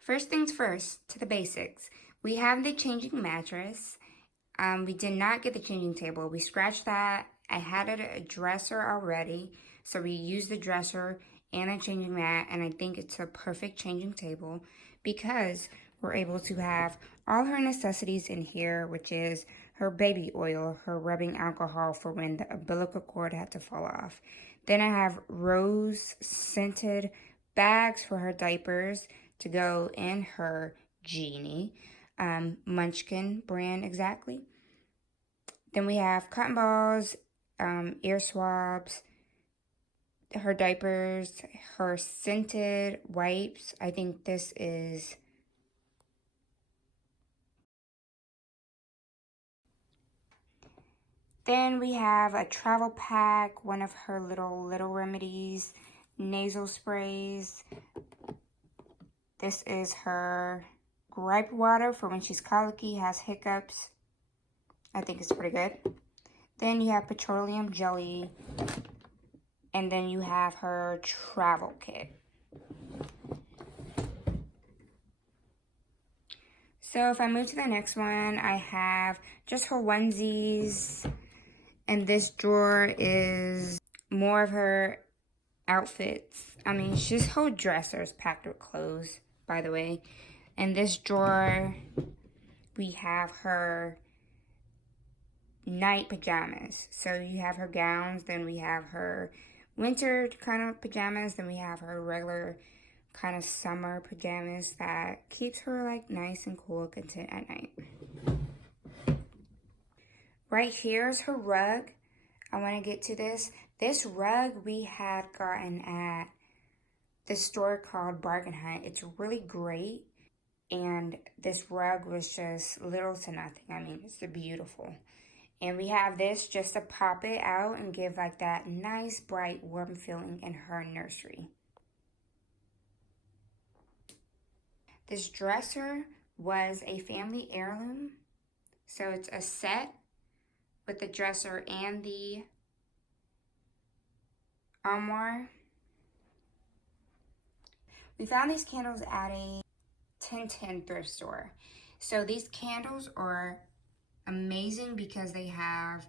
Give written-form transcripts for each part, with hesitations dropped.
First things first, to the basics. We have the changing mattress. We did not get the changing table. We scratched that. I had a dresser already, so we used the dresser and a changing mat, and I think it's a perfect changing table because we're able to have all her necessities in here, which is her baby oil, her rubbing alcohol for when the umbilical cord had to fall off. Then I have rose scented bags for her diapers to go in her Genie, Munchkin brand exactly. Then we have cotton balls, ear swabs, her diapers, her scented wipes. I think this is then we have a travel pack, one of her little remedies, nasal sprays. This is her gripe water for when she's colicky, has hiccups. I think it's pretty good. Then you have petroleum jelly. And then you have her travel kit. So if I move to the next one, I have just her onesies. And this drawer is more of her outfits. I mean, she's whole dresser is packed with clothes, by the way. And this drawer, we have her night pajamas. So you have her gowns, then we have her winter kind of pajamas, then we have her regular kind of summer pajamas that keeps her like nice and cool and content at night. Right here is her rug. I want to get to this. This rug we had gotten at the store called Bargain Hunt. It's really great. And this rug was just little to nothing. I mean, it's beautiful. And we have this just to pop it out and give like that nice, bright, warm feeling in her nursery. This dresser was a family heirloom. So it's a set with the dresser and the armoire. We found these candles at a 1010 thrift store. So these candles are amazing because they have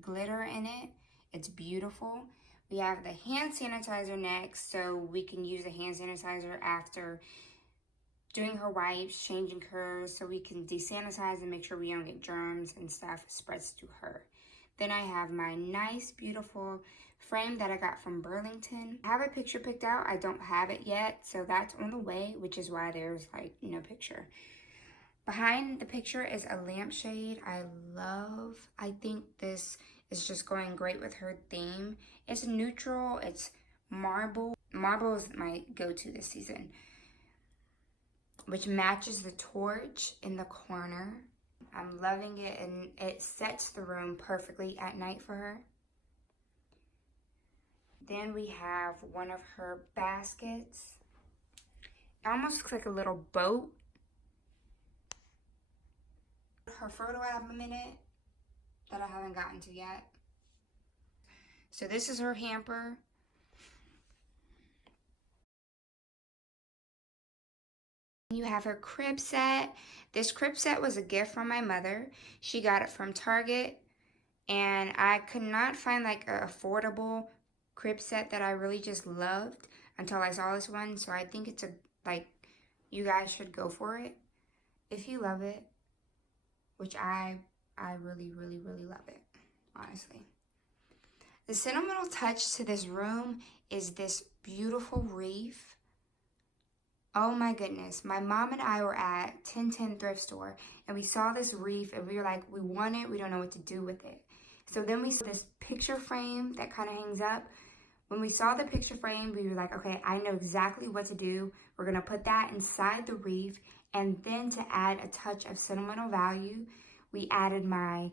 glitter in it. It's beautiful. We have the hand sanitizer next, so we can use the hand sanitizer after doing her wipes, changing hers, so we can desanitize and make sure we don't get germs and stuff spreads to her. Then I have my nice, beautiful frame that I got from Burlington. I have a picture picked out. I don't have it yet, so that's on the way, which is why there's like no picture. Behind the picture is a lampshade I love. I think this is just going great with her theme. It's neutral, it's marble. Marble is my go-to this season, which matches the torch in the corner. I'm loving it, and it sets the room perfectly at night for her. Then we have one of her baskets. It almost looks like a little boat. Her photo album in it that I haven't gotten to yet. So this is her hamper. You have her crib set. This crib set was a gift from my mother. She got it from Target, and I could not find like an affordable crib set that I really just loved until I saw this one. So I think it's you guys should go for it if you love it, which I really love it, honestly. The sentimental touch to this room is this beautiful wreath. Oh my goodness. My mom and I were at 1010 thrift store, and we saw this wreath, and we were like, we want it. We don't know what to do with it. So then we saw this picture frame that kind of hangs up When we saw the picture frame, we were like, okay, I know exactly what to do. We're gonna put that inside the wreath, and then to add a touch of sentimental value, we added my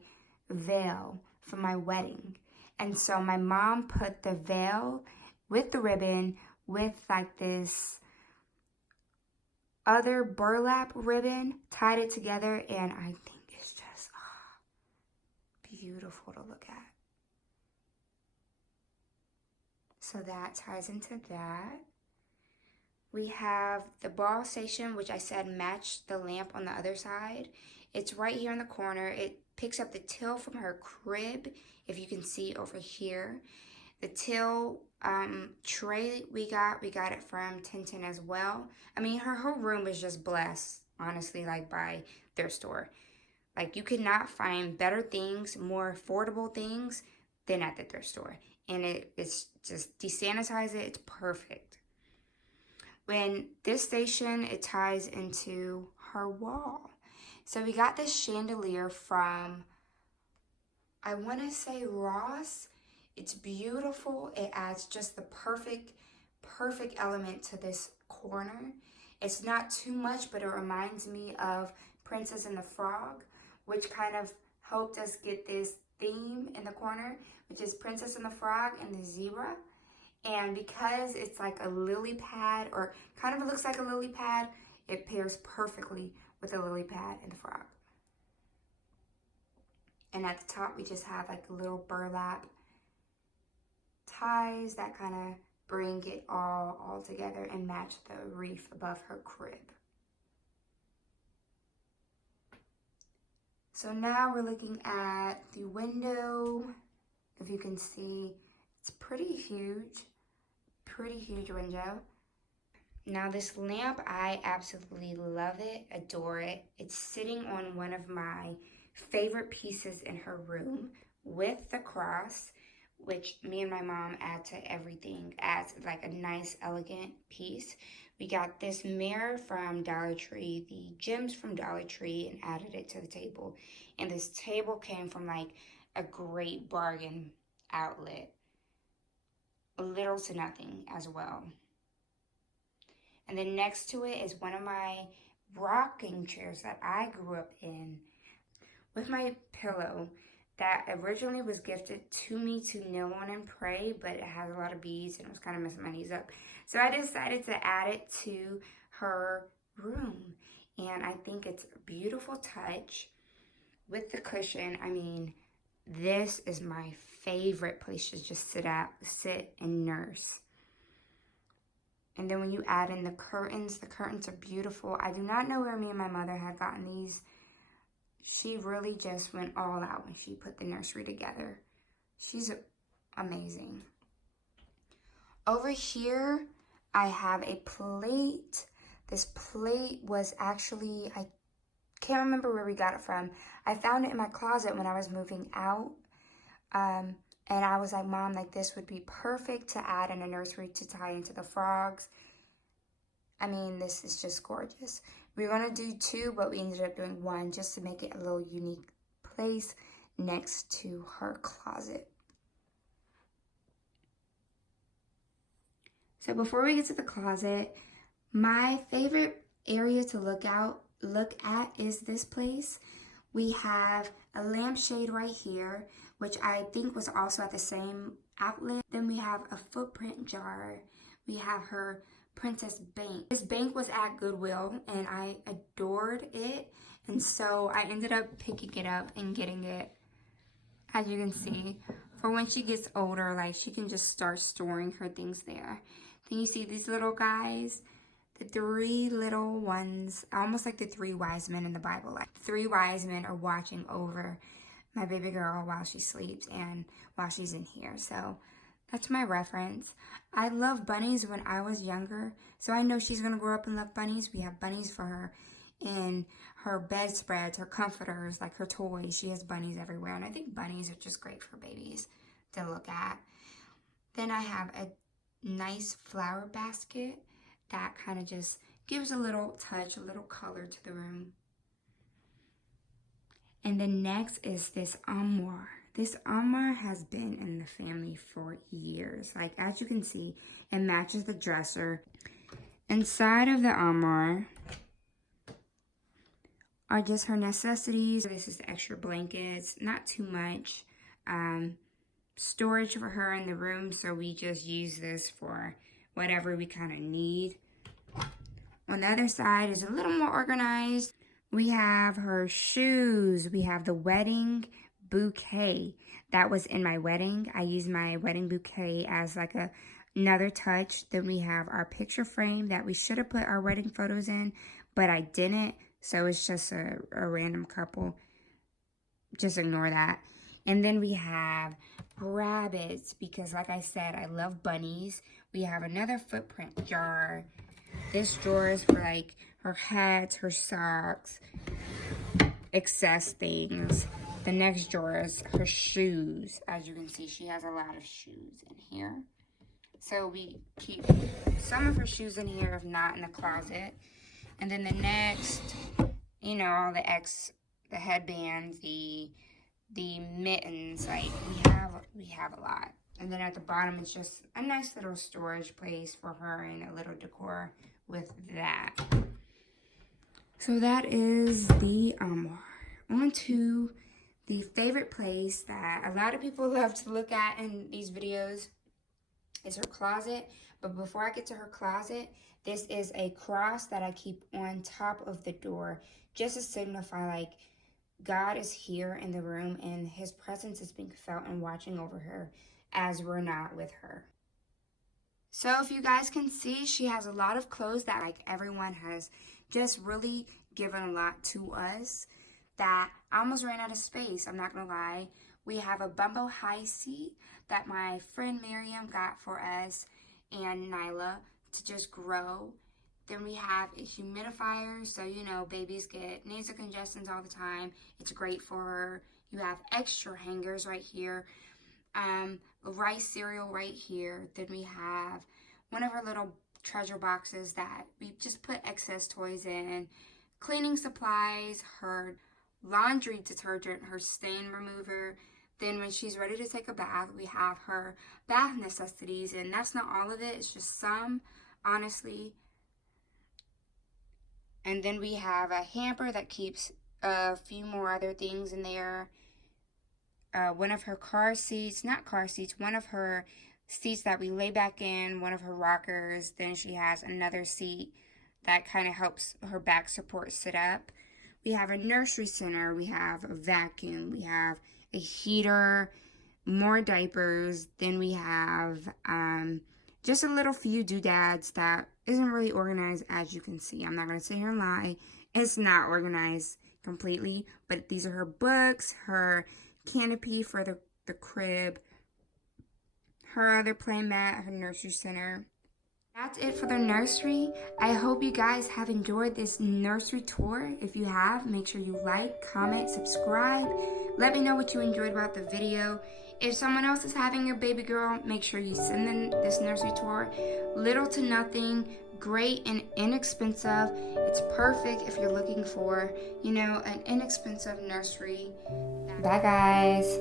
veil for my wedding. And so my mom put the veil with the ribbon with like this other burlap ribbon, tied it together, and I think it's just beautiful to look at. So that ties into that. We have the ball station, which I said matched the lamp on the other side. It's right here in the corner. It picks up the till from her crib, if you can see over here. The till tray we got it from Tintin as well. I mean, her whole room is just blessed, honestly, like by their store. Like, you could not find better things, more affordable things than at the thrift store. And it's just desanitize it, it's perfect. When this station, it ties into her wall. So we got this chandelier from, I want to say Ross. It's beautiful. It adds just the perfect element to this corner. It's not too much, but it reminds me of Princess and the Frog, which kind of helped us get this theme in the corner, which is Princess and the Frog and the zebra. And because it's like a lily pad, or kind of looks like a lily pad, it pairs perfectly with the lily pad and the frog. And at the top, we just have like little burlap ties that kind of bring it all together and match the wreath above her crib. So now we're looking at the window. If you can see, it's pretty huge window. Now this lamp, I absolutely love it, adore it. It's sitting on one of my favorite pieces in her room with the cross, which me and my mom add to everything, adds like a nice, elegant piece. We got this mirror from Dollar Tree, the gems from Dollar Tree, and added it to the table. And this table came from like a great bargain outlet. Little to nothing as well. And then next to it is one of my rocking chairs that I grew up in with my pillow that originally was gifted to me to kneel on and pray, but it has a lot of beads and it was kind of messing my knees up. So I decided to add it to her room. And I think it's a beautiful touch with the cushion. I mean, this is my favorite place to just sit and nurse. And then when you add in the curtains are beautiful. I do not know where me and my mother had gotten these. She really just went all out when she put the nursery together. She's amazing. Over here, I have a plate. This plate was actually, I can't remember where we got it from. I found it in my closet when I was moving out. And I was like, Mom, like this would be perfect to add in a nursery to tie into the frogs. I mean, this is just gorgeous. We were gonna do two, but we ended up doing one just to make it a little unique place next to her closet. So before we get to the closet, my favorite area to look at is this place. We have a lampshade right here, which I think was also at the same outlet. Then we have a footprint jar. We have her princess bank. This bank was at Goodwill and I adored it. And so I ended up picking it up and getting it, as you can see, for when she gets older, like she can just start storing her things there. Then you see these little guys, the three little ones, almost like the three wise men in the Bible. Like 3 wise men are watching over my baby girl while she sleeps and while she's in here. So that's my reference. I loved bunnies when I was younger, so I know she's gonna grow up and love bunnies. We have bunnies for her in her bedspreads, her comforters, like her toys. She has bunnies everywhere, and I think bunnies are just great for babies to look at. Then I have a nice flower basket that kind of just gives a little touch, a little color to the room. And then next is this armoire. This armoire has been in the family for years. Like, as you can see, it matches the dresser. Inside of the armoire are just her necessities. This is the extra blankets, not too much. Storage for her in the room, so we just use this for whatever we kind of need. On the other side is a little more organized. We have her shoes. We have the wedding bouquet. That was in my wedding. I used my wedding bouquet as like another touch. Then we have our picture frame that we should have put our wedding photos in, but I didn't. So it's just a random couple. Just ignore that. And then we have rabbits because, like I said, I love bunnies. We have another footprint jar. This drawer is for like her hats, her socks, excess things. The next drawer is her shoes. As you can see, she has a lot of shoes in here. So we keep some of her shoes in here, if not in the closet. And then the next, you know, all the headbands, the mittens, like we have a lot. And then at the bottom, it's just a nice little storage place for her and a little decor with that. So that is the armoire. On to the favorite place that a lot of people love to look at in these videos is her closet. But before I get to her closet, this is a cross that I keep on top of the door just to signify like God is here in the room and his presence is being felt and watching over her as we're not with her. So if you guys can see, she has a lot of clothes that like everyone has just really given a lot to us that I almost ran out of space. I'm not gonna lie. We have a Bumbo high seat that my friend Miriam got for us and Nyla to just grow. Then we have a humidifier, so you know babies get nasal congestions all the time. It's great for her. You have extra hangers right here. Rice cereal right here. Then we have one of her little treasure boxes that we just put excess toys in. Cleaning supplies, her laundry detergent, her stain remover. Then when she's ready to take a bath, we have her bath necessities. And that's not all of it. It's just some, honestly. And then we have a hamper that keeps a few more other things in there. One of her car seats, not car seats, one of her seats that we lay back in, one of her rockers. Then she has another seat that kind of helps her back support sit up. We have a nursery center, we have a vacuum, we have a heater, more diapers. Then we have just a little few doodads that isn't really organized, as you can see. I'm not going to sit here and lie. It's not organized completely, but these are her books, her canopy for the crib, her other play mat, her nursery center. That's it for the nursery. I hope you guys have enjoyed this nursery tour. If you have, make sure you like, comment, subscribe. Let me know what you enjoyed about the video. If someone else is having a baby girl, make sure you send them this nursery tour. Little to nothing, great and inexpensive. It's perfect if you're looking for, you know, an inexpensive nursery. Bye guys.